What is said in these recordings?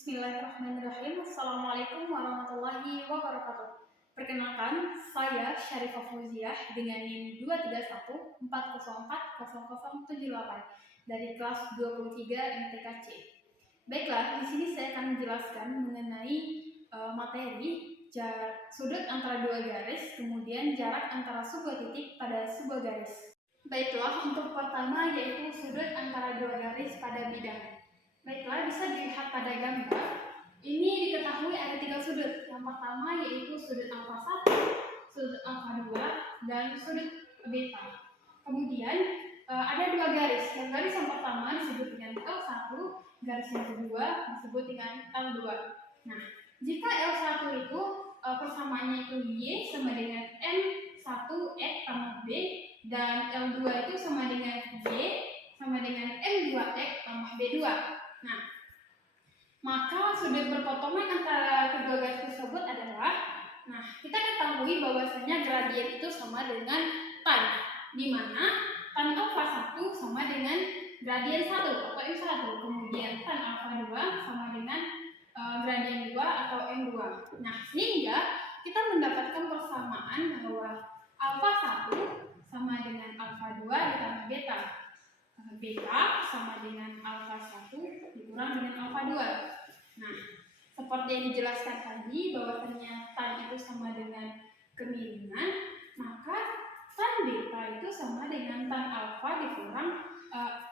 Bismillahirrahmanirrahim. Assalamualaikum warahmatullahi wabarakatuh. Perkenalkan, saya Syarifah Fauziah dengan NIM 231404078 dari kelas 23 MTKC. Baiklah, di sini saya akan menjelaskan mengenai materi sudut antara dua garis, kemudian jarak antara sebuah titik pada sebuah garis. Baiklah, untuk pertama yaitu sudut antara dua garis pada bidang. Baiklah, bisa dilihat pada gambar. Ini diketahui ada 3 sudut. Yang pertama yaitu sudut alfa 1, sudut alfa 2, dan sudut beta. Kemudian ada 2 garis. Garis yang pertama disebut dengan L1, garis yang kedua disebut dengan L2. Nah, jika L1 itu persamaannya itu Y sama dengan M1X tambah B, dan L2 itu sama dengan Y sama dengan M2X tambah B2. Nah, maka sudut perpotongan antara kedua garis tersebut adalah, kita ketahui bahwasanya gradien itu sama dengan tan, di mana tan alfa 1 sama dengan gradien 1 atau M1, kemudian tan alfa 2 sama dengan gradien 2 atau M2. Nah, sehingga kita mendapatkan persamaan bahwa alfa 1 sama dengan alfa 2 ditambah beta. Beta sama dengan alfa 1 dikurang dengan alfa 2. Nah, seperti yang dijelaskan tadi bahwasanya tan itu sama dengan kemiringan, maka tan beta itu sama dengan tan alfa dikurang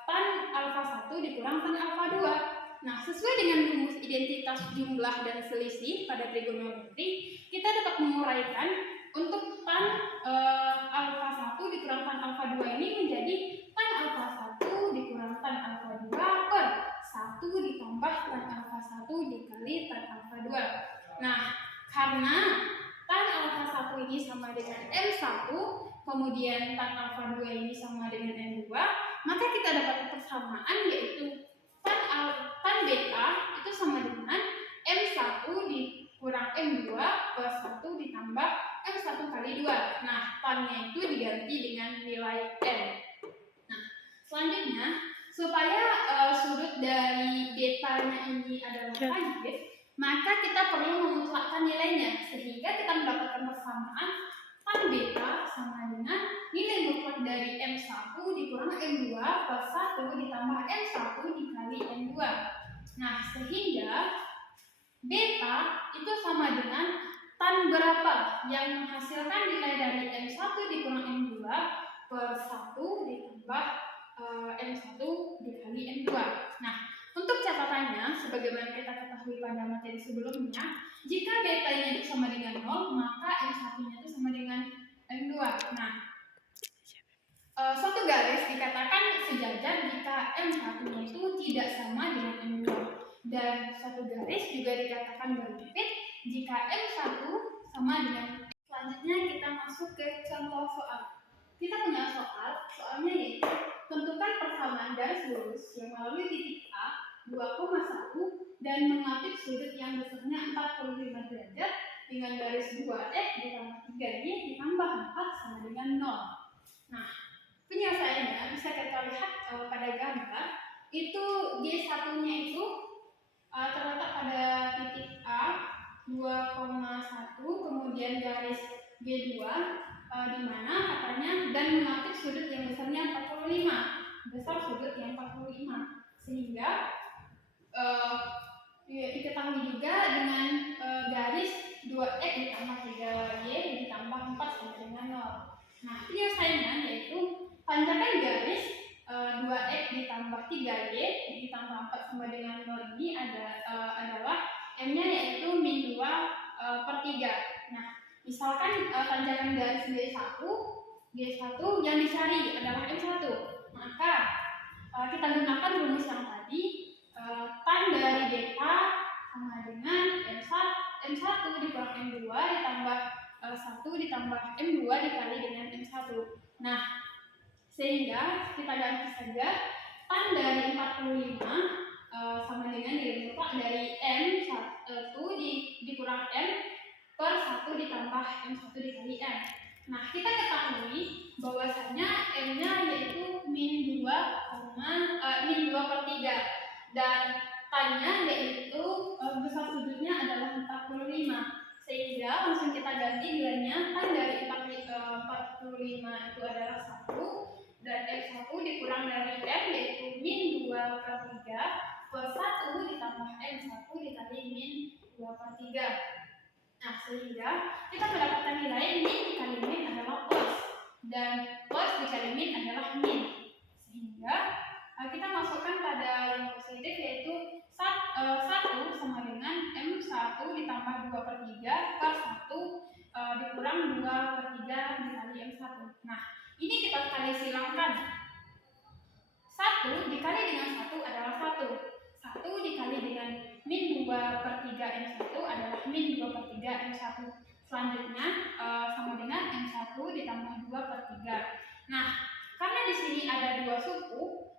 tan alfa 1 dikurang tan alfa 2. Nah, sesuai dengan rumus identitas jumlah dan selisih pada trigonometri, kita dapat menguraikan untuk tan alfa 1 dikurang tan alfa 2 ini menjadi tan alfa 1 dikurang tan alfa 2 per 1 ditambah tan alfa 1 dikali tan alfa 2. Nah, karena tan alfa 1 ini sama dengan M1, kemudian tan alfa 2 ini sama dengan M2, maka kita dapat persamaan yaitu tan beta itu sama dengan M1 dikurang M2 per 1 ditambah M1 kali 2. Nah, tannya itu diganti dengan nilai N. Nah, selanjutnya, supaya sudut dari betanya ini adalah positif, maka kita perlu memutlakkan nilainya, sehingga kita mendapatkan persamaan tan beta sama dengan nilai mutlak dari M1 dikurang M2 per 1 ditambah M1 dikali M2. Nah, sehingga beta itu sama dengan tan berapa yang menghasilkan nilai dari M1 dikurang M2 per 1 ditambah M1 dikali M2. Nah, untuk catatannya, sebagaimana kita ketahui pada materi sebelumnya, jika betanya itu sama dengan 0, maka M1-nya itu sama dengan M2. Nah, suatu garis dikatakan sejajar jika M1-nya itu tidak sama dengan M2. Dan suatu garis juga dikatakan bersempit jika M1 sama dengan. Selanjutnya kita masuk ke contoh soal. Kita punya soalnya yaitu tentukan persamaan garis lurus yang melalui titik A 2,1 dan mengambil sudut yang besarnya 45 derajat dengan garis 2x ditambah 3y ditambah 4 sama dengan 0. Nah, penyelesaiannya bisa kita lihat pada gambar. Itu G1-nya itu terletak pada titik A 2,1, kemudian garis G2 di mana katanya dan mengambil sudut yang besarnya 45, besar sudut yang 45, sehingga diketahui juga dengan garis 2x ditambah 3y ditambah 4 sama dengan 0. Nah, penyelesaiannya yaitu panjangkan garis 2x ditambah 3y ditambah 4 sama dengan 0 ini adalah M-nya yaitu min 2 per 3. Nah, misalkan panjangan garis G1 yang dicari adalah M1, maka kita gunakan rumus yang tadi, tan dari beta sama dengan M1 dikurang M2 ditambah 1 ditambah M2 dikali dengan M1. Nah, sehingga kita ganti saja tan dari 45 sama dengan nilai mutlak dari M1 dikurang M per 1 ditambah M1 dikali M. Nah, kita ketahui bahwasanya M-nya yaitu min 2 per 3 dan tan-nya yaitu 2/3. Nah, sehingga kita mendapatkan nilai min dikali min adalah plus, dan plus dikali min adalah min. Sehingga kita masukkan pada yang positif, yaitu 1 sama dengan M1 ditambah 2/3 per 1 dikurang 2/3 dikali M1. Nah, ini kita kali silangkan. 1 dikali dengan 1 adalah 1. 1 dikali dengan min 2/3 M1 adalah min 2/3 M1. Selanjutnya sama dengan M1 ditambah 2/3. Nah, karena di sini ada dua suku,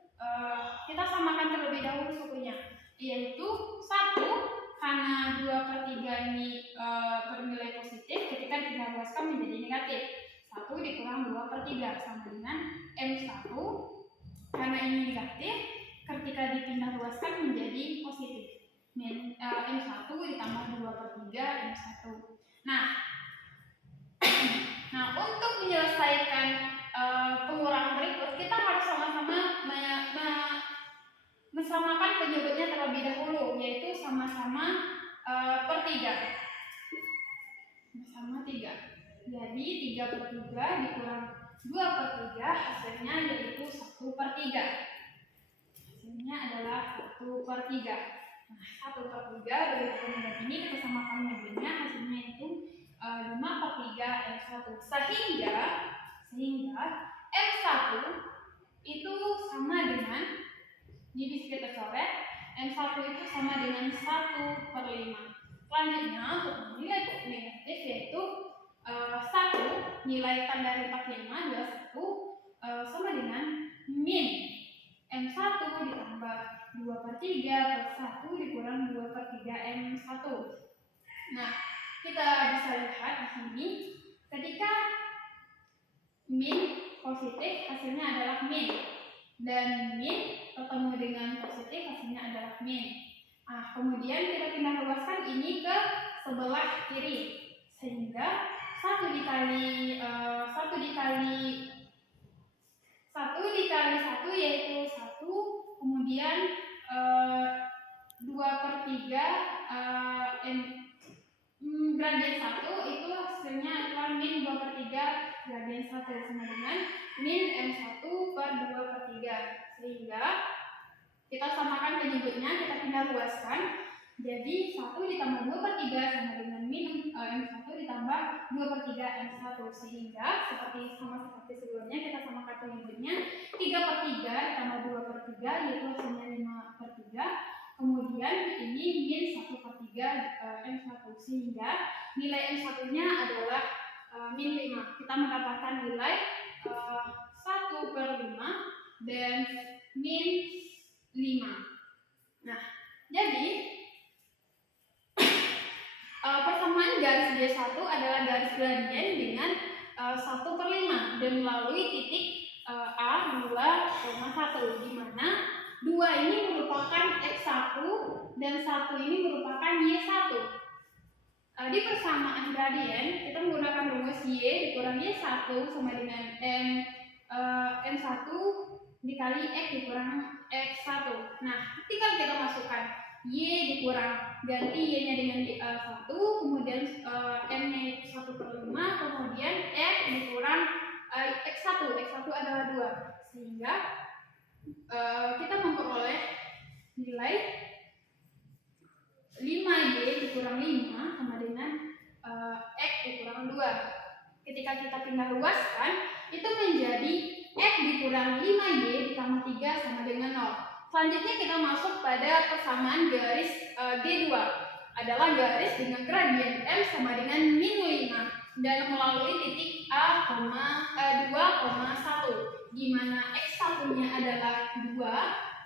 kita samakan terlebih dahulu sukunya, yaitu 1 karena 2/3 ini bernilai positif, ketika kita luaskan menjadi negatif. 1 dikurang 2/3 sama dengan M1 karena ini negatif, ketika dipindah luaskan menjadi positif. M1 ditambah 2/3 M1. Nah, untuk menyelesaikan pengurangan berikut, kita harus sama-sama mensamakan penyebutnya terlebih dahulu, yaitu sama-sama per 3. Sama 3. Jadi 3/3 dikurang 2/3 hasilnya yaitu 1/3. Hasilnya adalah 1/3. Nah, 1/3 berdasarkan dengan ini kita samakan mobilnya, hasilnya itu 5/3 M1. Sehingga M1 itu sama dengan, ini bisa kita coret, M1 itu sama dengan 1/5. Selanjutnya untuk nilai negatif, yaitu 1 nilai tan dari 45 adalah 1 sama dengan min M1 ditambah 2/3 per 1 dikurang 2/3 M1. Nah, kita bisa lihat di sini, ketika min positif hasilnya adalah min, dan min ketemu dengan positif hasilnya adalah min. Nah, kemudian kita pindah luaskan ini ke sebelah kiri, sehingga 1 dikali 1 yaitu 1, kemudian 2/3 gradien 1 itu hasilnya adalah min 2/3 gradien 1 sama dengan min M1 per 2/3. Sehingga kita samakan penyebutnya, kita pindah luaskan. Jadi 1 ditambah 2/3 sama dengan min M1 ditambah 2/3 M1. Sehingga seperti sebelumnya, kita samakan penyebutnya, 3/3 ditambah 2/3 yaitu hasilnya 5/3. Kemudian ini min 1/3 M1, sehingga nilai M1 nya adalah min 5. Kita mendapatkan nilai 1/5 dan min 5. Nah, jadi persamaan garis D1 adalah garis gradien dengan 1/5 dan melalui titik A 2,1, di mana 2 ini merupakan X1 dan 1 ini merupakan Y1. Di persamaan gradien kita menggunakan rumus Y dikurang Y1 sama dengan M1 dikali X dikurang X1. Nah, tinggal kita masukkan Y dikurang, ganti Y nya dengan 1, kemudian M nya itu 1/5, kemudian X dikurang X1 adalah 2, sehingga kita memperoleh nilai 5Y dikurang 5 sama dengan X dikurang 2. Ketika kita pindah luaskan, itu menjadi X dikurang 5Y ditambah 3 sama dengan 0. Selanjutnya kita masuk pada persamaan garis G2, adalah garis dengan gradien M sama dengan min 5 dan melalui titik A, 2,1, di mana X1 nya adalah 2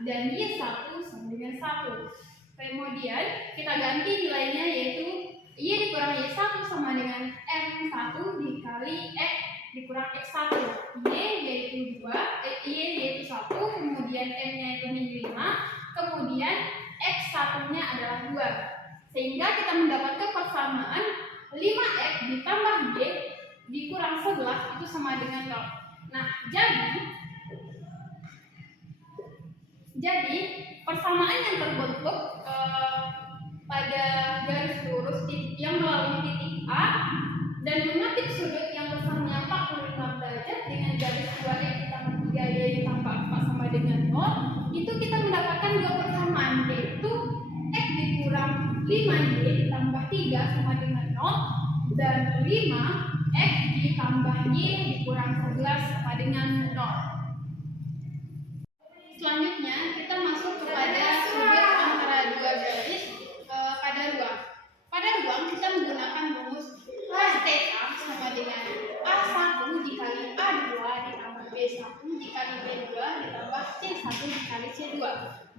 dan Y1 sama dengan 1. Kemudian kita ganti nilainya, yaitu Y dikurang Y1 sama dengan M1 dikali X dikurang X1. Y yaitu 2, Y yaitu 1, kemudian M nya itu min 5, kemudian X1 nya adalah 2. Sehingga kita mendapatkan persamaan 5X ditambah Y dikurang 11 itu sama dengan 0. Nah, jadi persamaan yang terbentuk pada garis lurus 5Y ditambah 3 sama dengan 0, dan 5X ditambah Y dikurang 11 sama dengan 0. Selanjutnya kita masuk kepada sudut antara dua garis pada ruang. Pada ruang kita menggunakan rumus cos theta sama dengan A1 dikali A2 ditambah B1 dikali B2 ditambah C1 dikali C2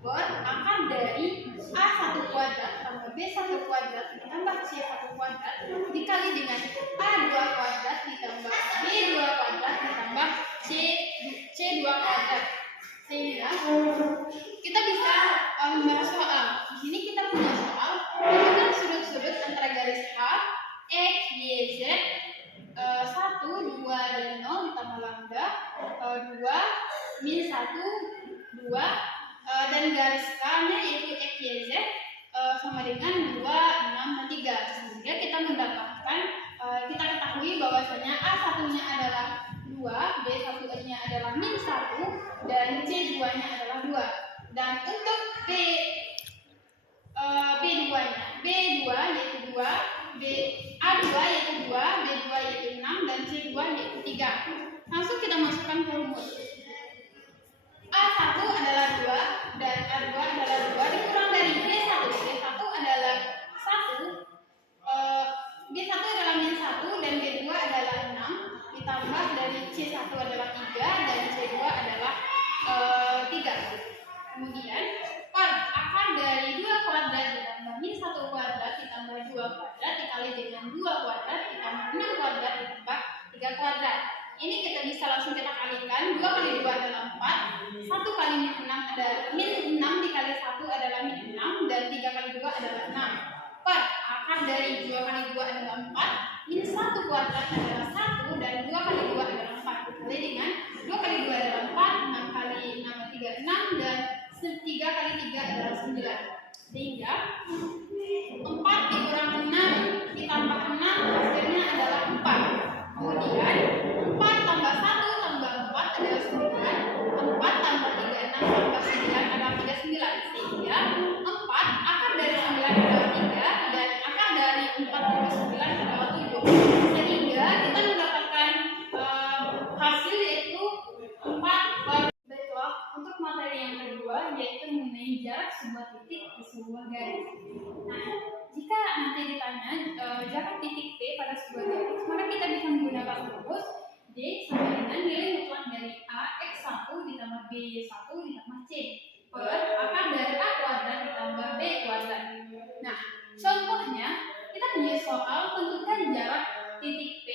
berakar dari A1 kuadrat tambah B1 kuadrat ditambah C1 kuadrat dikali dengan A2 kuadrat ditambah B2 kuadrat ditambah C2 kuadrat. Sehingga kita bisa membahas soal. Di sini kita punya soal dengan sudut-sudut antara garis H, X, Y, Z 1, 2, dan 0 ditambah lambda 2, min 1, 2 dan garis K-nya yaitu X, Y, Z sama dengan 2, 6, dan 3. Sehingga kita mendapatkan kita ketahui bahwasanya A1-nya adalah 2, B1-nya adalah min 1, dan C2-nya adalah 2. Dan untuk B2 yaitu 2, A2 yaitu 2, B2 yaitu 6, dan C2 yaitu 3. Langsung kita masukkan ke rumus. A1 adalah 2 dan A2 adalah 2 dikurang dari B1. B1 adalah 1, B1 adalah min 1 dan B2 adalah 6 ditambah dari C1 adalah 3 dan C2 adalah 3. Kemudian per akar dari 2 kuadrat ditambah min 1 kuadrat ditambah 2 kuadrat dikali dengan 2 kuadrat ditambah 6 kuadrat ditambah 3 kuadrat. Ini kita bisa langsung kita kalikan. 2 kali 2 adalah 4, 1 kali min 6 adalah min 6 dikali 1 adalah min 6, dan 3 kali 2 adalah 6. Per akar dari 2 kali 2 adalah 4, min 1 kuadrat adalah 1, dan 2 kali 2 adalah 4. Dikali dengan 2 kali 2 adalah 4, 6 kali 6 3, 6, dan 3 kali 3 adalah 9. Sehingga 4 dikurang 6 ditambah 6 hasilnya adalah 4. Kemudian 4 tambah 1 tambah 4 adalah 9. 4 tambah 3, 6 tambah 9 adalah 39. Sehingga 4 akar dari 9 adalah 3 dan akar dari 4 tambah 9 adalah 7. Sehingga kita mendapatkan hasil yaitu 4. Baiklah, untuk materi yang kedua yaitu mengenai jarak sebuah titik di sebuah garis. Nah, jika nanti ditanya jarak titik P pada sebuah garis, maka kita bisa menggunakan rumus D sama dengan nilai mutlak dari A X1 ditambah B1 ditambah C per akar dari A kuadrat ditambah B kuadrat. Nah, contohnya kita punya soal tentukan jarak titik P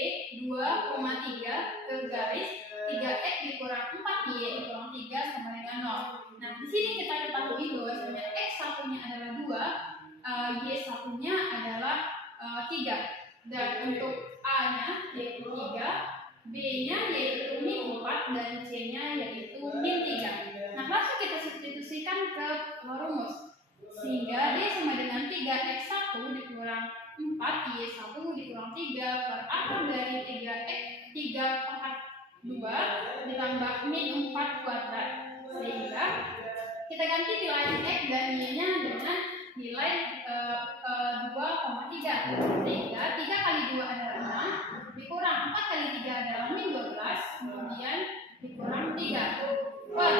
2,3 ke garis 3X dikurang 4Y dikurang 3 sama dengan 0. Nah, di sini kita ketahui bahwasanya X1-nya adalah 2, Y1-nya adalah 3. Dan untuk A-nya yaitu 3, B-nya yaitu min 4, dan C-nya yaitu min 3. Nah, langsung kita substitusikan ke rumus. Sehingga D sama dengan 3X1 dikurang 4Y1 dikurang 3 per akar dari 3 pangkat 2 ditambah min 4 kuadrat. Sehingga kita ganti nilai X dan Y-nya dengan nilai 2,3. Sehingga 3 kali 2 adalah 6 dikurang 4 kali 3 adalah min 12, kemudian dikurang 3 per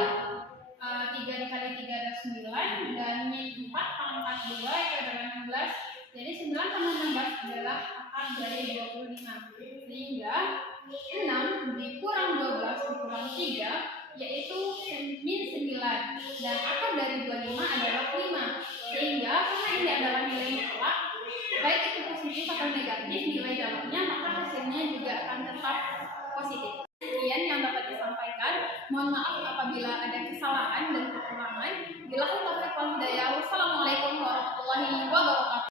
3 dikali 3 adalah 9, dan min 4 pangkat 2 itu adalah 16. Jadi 9 tambah 16 adalah akar dari 25. Sehingga 6 dikurang 12 dikurang 3 yaitu min 9, dan akar dari 25 adalah 5. Sehingga karena ini adalah nilai mutlak, baik itu positif atau negatif nilai dalamnya, maka hasilnya juga akan tetap positif. Sekian yang dapat disampaikan. Mohon maaf apabila ada kesalahan dan kekurangan. Bila